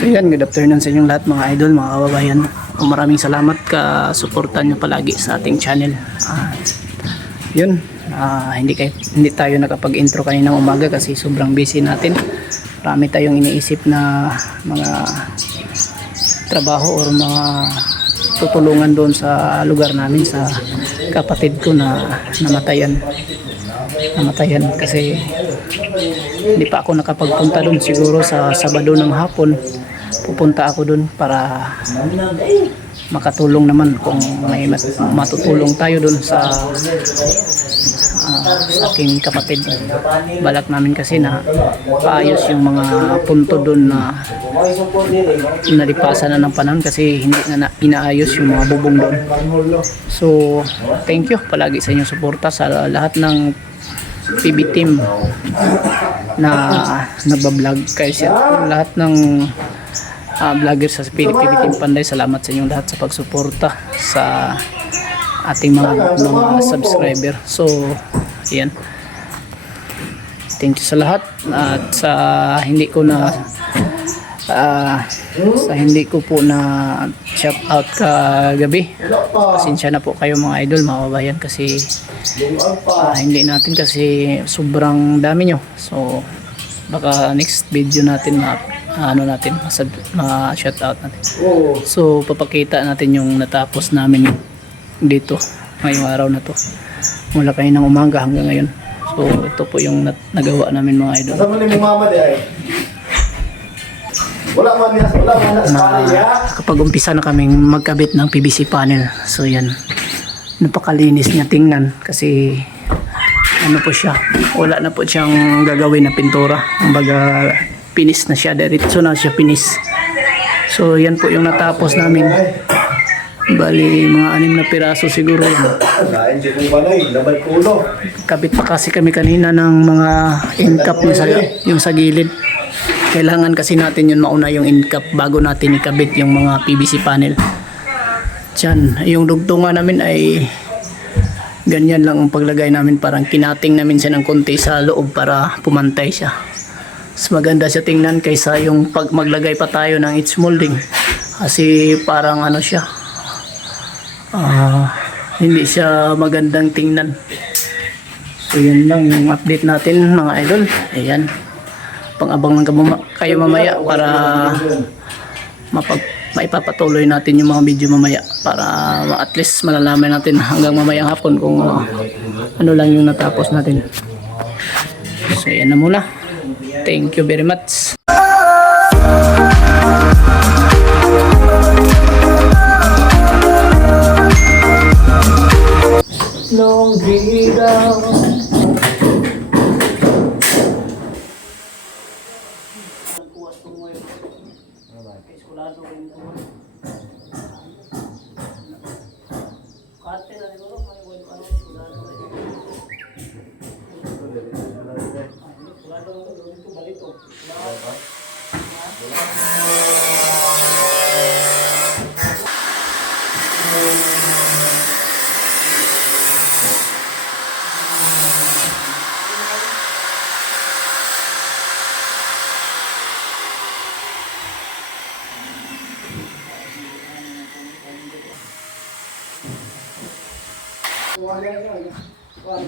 So yan, good afternoon sa inyong lahat mga idol, mga kababayan. Maraming salamat ka-suportan nyo palagi sa ating channel. Yun, hindi tayo nakapag-intro kaninang umaga kasi sobrang busy natin. Marami tayong iniisip na mga trabaho or mga tutulungan doon sa lugar namin, sa kapatid ko na namatayan kasi hindi pa ako nakapagpunta doon. Siguro sa Sabado ng hapon pupunta ako doon para makatulong naman kung may matutulong tayo doon sa aking kapatid. Balak namin kasi na paayos yung mga punto doon na nalipasan na ng panahon kasi hindi na inaayos yung mga bubong doon. So thank you palagi sa inyong suporta sa lahat ng PB team na nagbablog, kasi lahat ng vlogger sa PB Team Panday. Salamat sa inyong lahat sa pagsuporta sa ating mga subscriber. So yan, thank you sa lahat. At sa hindi ko po na shout out kagabi, pasensya na po kayo mga idol, mga kababayan, kasi hindi natin kasi sobrang dami nyo. So baka next video natin shout out natin. So papakita natin yung natapos namin dito ngayong araw na to, mula kayo ng umaga hanggang ngayon. So ito po yung nagawa namin mga idol. Kapag umpisa na kaming magkabit ng PVC panel. So yan, napakalinis niya tingnan kasi ano po siya, wala na po siyang gagawin na pintura, kumbaga pinis na siya, diretso na siya pinis. So yan po yung natapos namin, bali mga 6 na piraso siguro yan. Kabit pa kasi kami kanina ng mga end cap yung sa gilid. Kailangan kasi natin yun mauna, yung end cap, bago natin ikabit yung mga PVC panel. Diyan, yung dugtungan namin ay ganyan lang ang paglagay namin, parang kinating namin siya ng konti sa loob para pumantay siya. Mas maganda siya tingnan kaysa yung pag maglagay pa tayo ng edge molding, kasi parang ano siya, hindi siya magandang tingnan. So yun lang yung update natin mga idol. Ayan, pang-abang lang kayo mamaya para maipapatuloy natin yung mga video mamaya, para at least malalaman natin hanggang mamayang hapon kung ano lang yung natapos natin. So yan na muna, thank you very much. Long vida.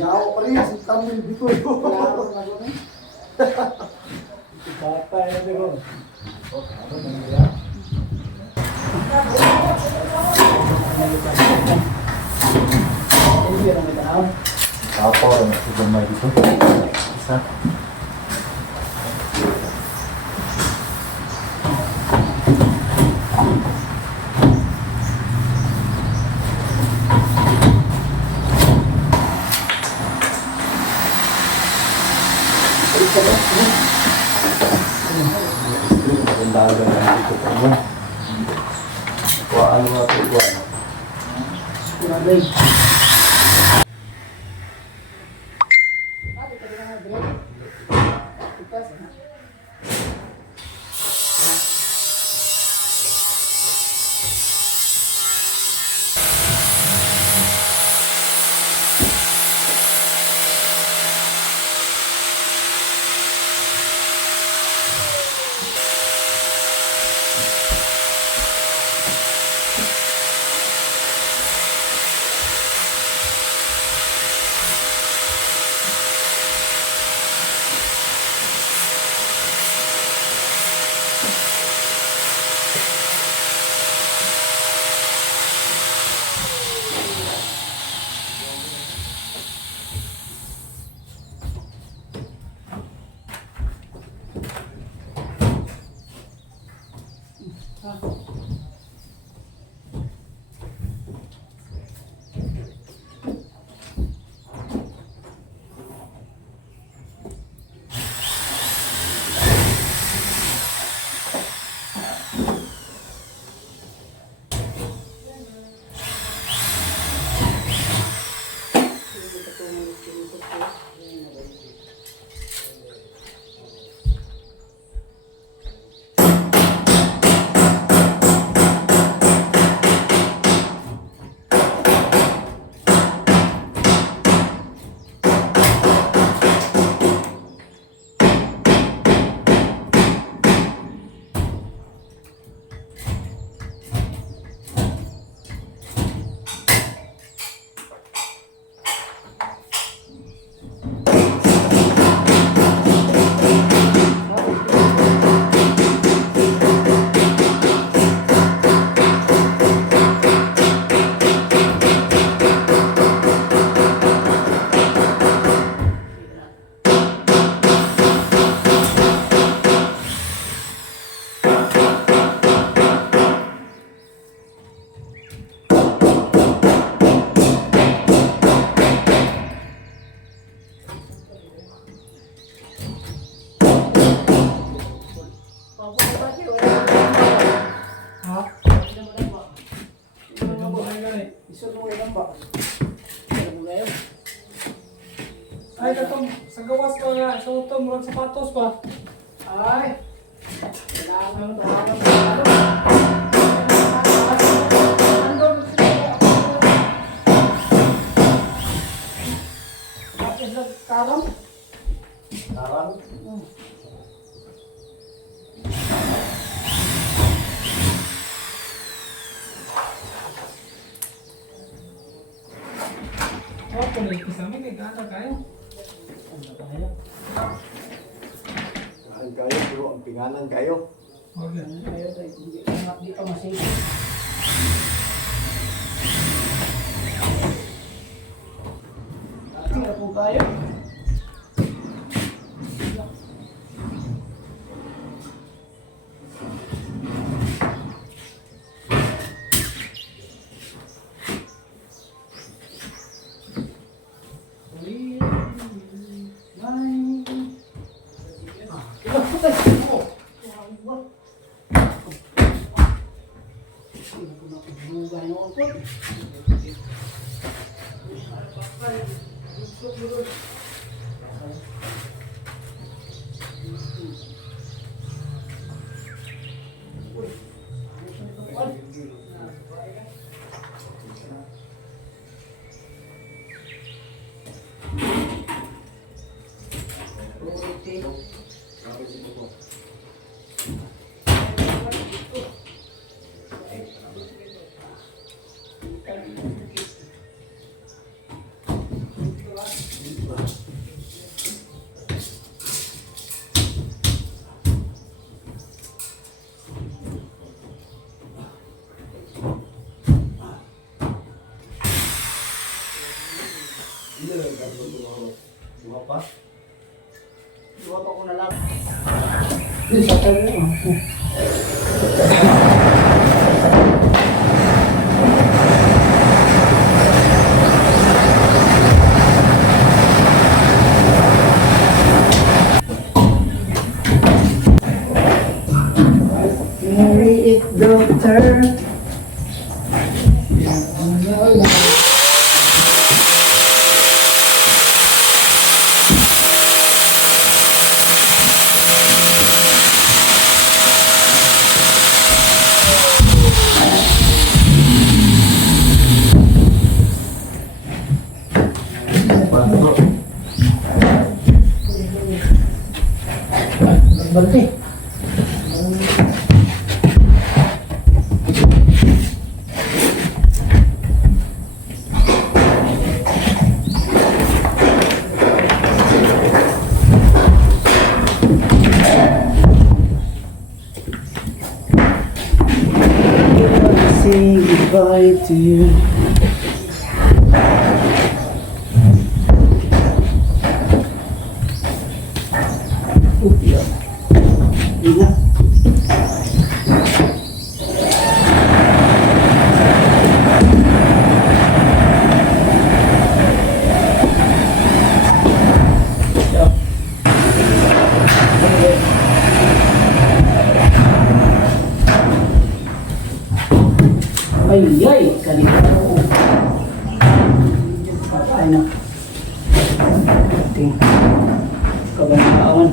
Jauh paling tamu dito. Bata yan dito. Apa yang sudah mai dito? Isa. Daga na dito pa mo. Kuhaan mo ito, kuhaan. Ay, katong sa gawas pa nga, sa utong, murag sapatos pa. Ay, kailangan mo Karang? Karang? Oh, kulit sa amin, gana kayo. Kahan kayo, bro. Ang pinganan kayo. Okay. Di pa masig. Tira po kayo. Buha pa? Dua pa ko na lang. Marry it, doctor. Berhenti. Say goodbye to you. Ay, ay, kanina. Patay na. Ating kabantaan.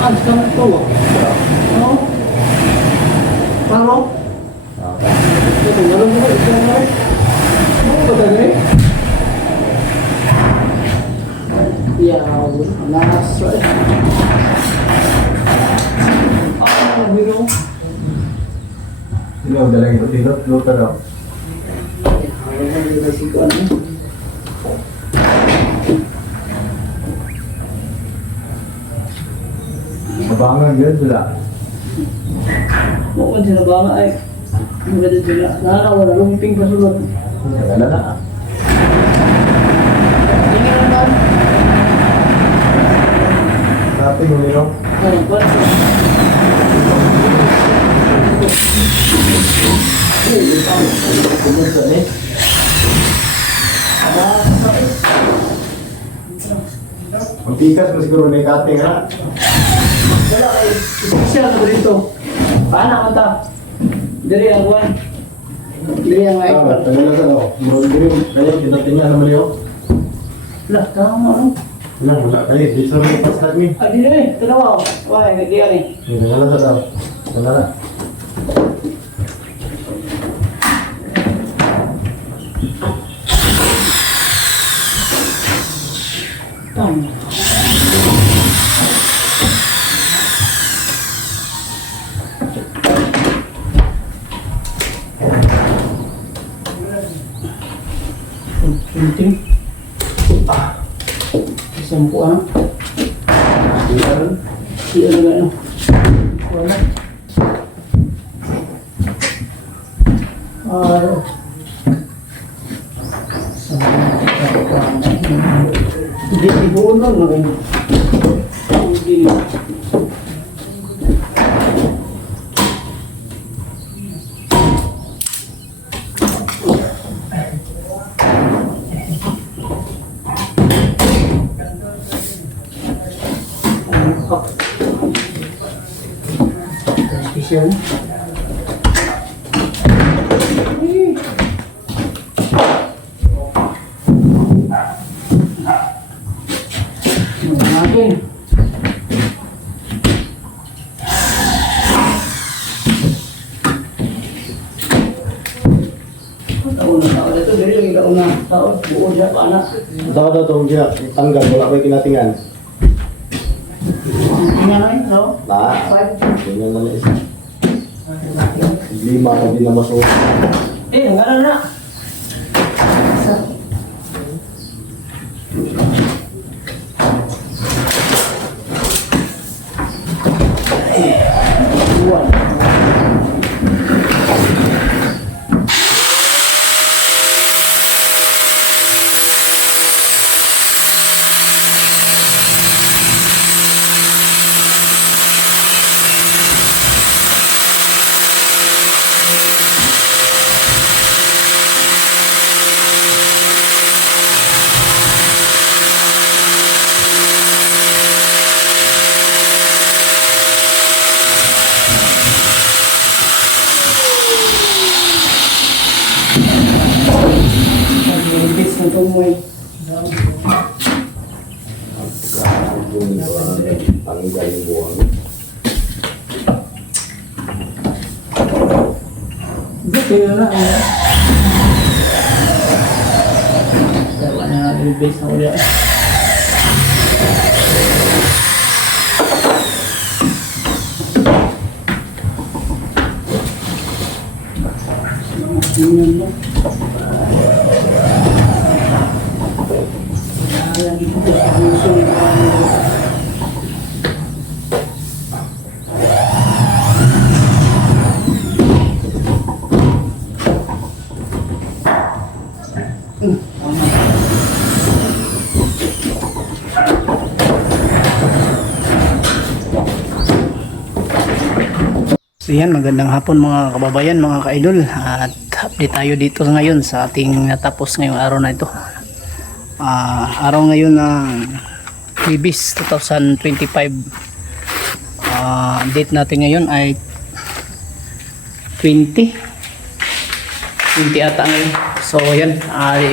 Ang sama ito. Ano? Ano? Ito, wala mo ba? Ito na rin. Ano ba talaga eh? Yaw, nasa eh. Ano, biro? Ilaw, dalang ito. Luto daw. Ano ba yung si Kuan eh? Mabangan yun sila. Mukhang sila ba nga eh. Maganda sila. Nakakawala, lumping pa sulod. Wala na. Hindi nga ba? Natin yung ilaw. Ano ba? Kumusta eh? Ang tikas mo siguro na ikating ha. Wala kayo. Isisya na ba dito? Paano ka ta? Diri ang buwan. Diri ang Tama, icon. tagal na sa daw. Murag din. Kaya tinatingnan naman yun. Wala, tama ano? Wala kayo. Di sa mga pasag ni. Ah, di na eh. Tanawa. Wala, hindi yan eh. Tagal na sa daw. Wala na. Tama. Kunting. Isang po ano? Siya na ano? Wala. Araw. Hindi ibuon lang na rin. Hindi. Special. Natin. Taon na tao dito, dili lagi taon na tao, buo siya pa anak. Ito ka daw itong tanggal. Wala ko yung kinatingan. Tingnan na yun, no? Lahat. Tingnan na na isa. 5 hindi na masuot. Eh, hanggang na. Buwan. Nag-imbis ng tumoy. Tanggal yung buwang. Buti na na. Dawa na nag-imbis na ulit. Tingnan mo. Lagi So yan, magandang hapon mga kababayan, mga ka-idol. At update tayo dito ngayon sa ating natapos ngayong araw na ito. Araw ngayon ng Libis 2025. Date natin ngayon ay 20 ata ngayon. So yan,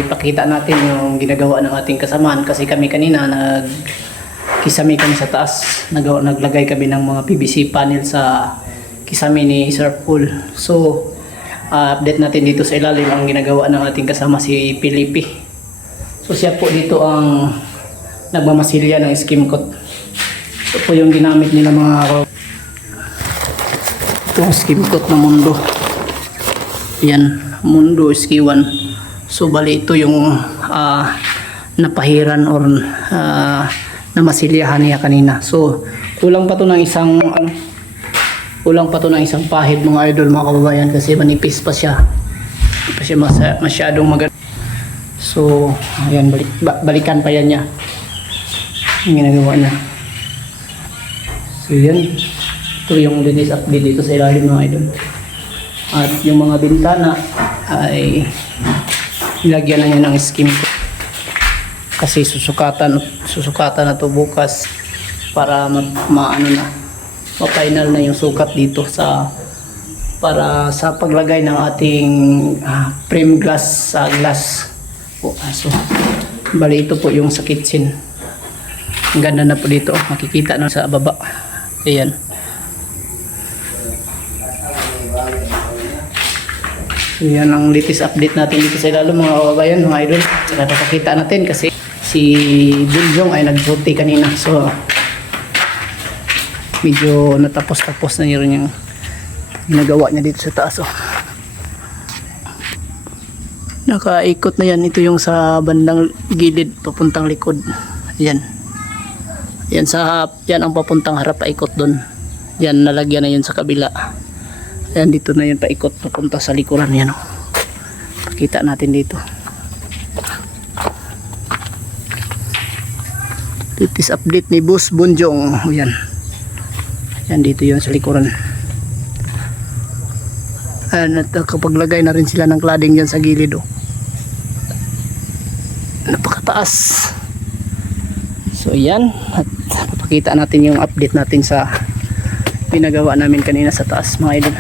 ipakita natin yung ginagawa ng ating kasamaan kasi kami kanina kisame kami sa taas. Naglagay kami ng mga PVC panel sa kisame ni Sir Paul. So update natin dito sa ilalim ang ginagawa ng ating kasama si Felipe. So siya po dito ang nagmamasilya ng skim coat. Ito po yung ginamit nila mga itong skim coat na Mundo. Yan, Mundo SK1. So bali ito yung napahiran or namasilyahan niya kanina. So kulang pa to ng isang pahid mga idol, mga kababayan, kasi manipis pa siya. Hindi pa siya masyadong maganda. So ayan, balikan pa yan niya yung ginagawa niya. So yan, ito yung latest update dito sa ilalim mga idol. At yung mga bintana ay nilagyan na niya ng skim kasi susukatan na to bukas para ma-final na yung sukat dito para sa paglagay ng ating frame glass sa glass po. So bali ito po yung sa kitchen. Ang ganda na po dito, makikita na sa baba. Ayan. So yan ang latest update natin dito sa ilalim mga kababayan, mga idol. Saka papakita natin kasi si Buljong ay nag-duty kanina. So medyo natapos na rin yung ginagawa niya dito sa taas. Nakaikot na yan. Ito yung sa bandang gilid papuntang likod. Yan. Yan ang papuntang harap, paikot doon. Yan, nalagyan na yun sa kabila. Yan, dito na yun paikot papunta sa likuran. Yan, pakita natin dito. Latest update ni Boss Bunjong. Yan. Yan, dito yun sa likuran. At kapag lagay na rin sila ng cladding dyan sa gilid. Napakataas. So yan, at papakita natin yung update natin sa pinagawa namin kanina sa taas mga idol.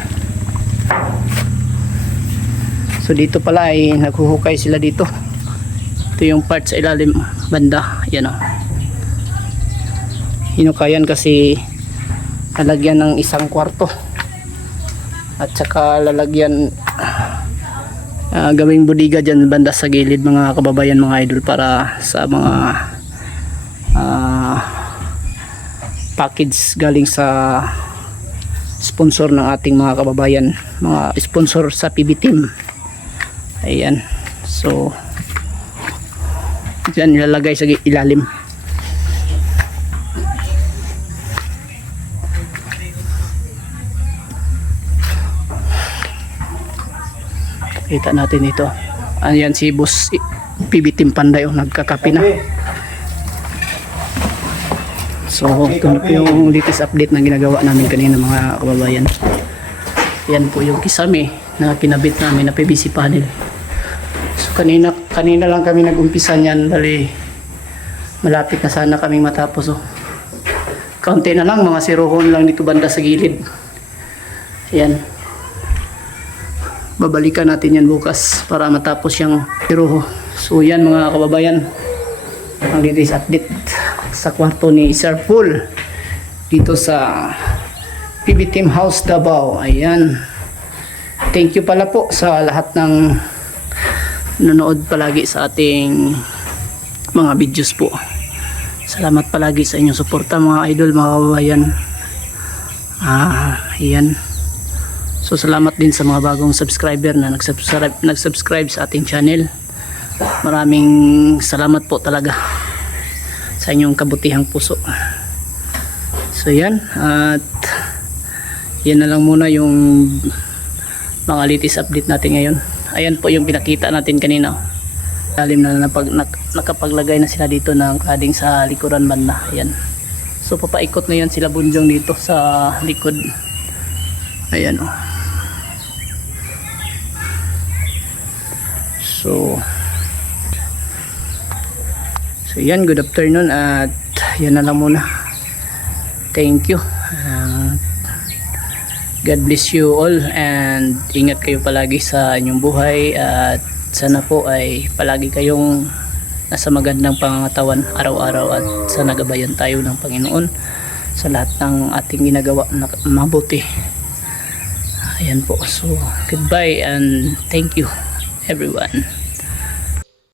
So dito pala ay naghuhukay sila dito. Ito yung part sa ilalim banda. Yan hinukayan kasi lalagyan ng isang kwarto at saka lalagyan gawing bodega dyan banda sa gilid mga kababayan, mga idol, para sa mga package galing sa sponsor ng ating mga kababayan, mga sponsor sa PB team. Ayan, so dyan nilalagay sa ilalim. Kita natin ito. Ayan si Boss PB Team Panday, nagkakape na. So ito na po yung latest update na ginagawa namin kanina mga kababayan. Yan po yung kisame na kinabit namin na PVC panel. So kanina lang kami nag-umpisa niyan, dali malapit na sana kaming matapos. Kaunti na lang, mga sirohon lang dito banda sa gilid. Yan. Babalikan natin yan bukas para matapos yung siroho. So yan mga kababayan, ang latest update sa kwarto ni Sir Paul dito sa PB Team House Davao. Ayan, thank you pala po sa lahat ng nanonood palagi sa ating mga videos po. Salamat palagi sa inyong suporta mga idol, mga kababayan. Ayan. So salamat din sa mga bagong subscriber na nag-subscribe sa ating channel. Maraming salamat po talaga sa inyong kabutihang puso. So yan, at yan na lang muna yung mga latest update natin ngayon. Ayan po yung pinakita natin kanina. Lalim na nakapaglagay na sila dito ng cladding sa likuran banda. Ayan. So papaikot na yan sila Bunjong dito sa likod. Ayan oh. So yan, good afternoon at yan na lang muna. Thank you. God bless you all and ingat kayo palagi sa inyong buhay at sana po ay palagi kayong nasa magandang pangangatawan araw-araw at sana gabayan tayo ng Panginoon sa lahat ng ating ginagawa na mabuti. Ayan po. So goodbye and thank you everyone.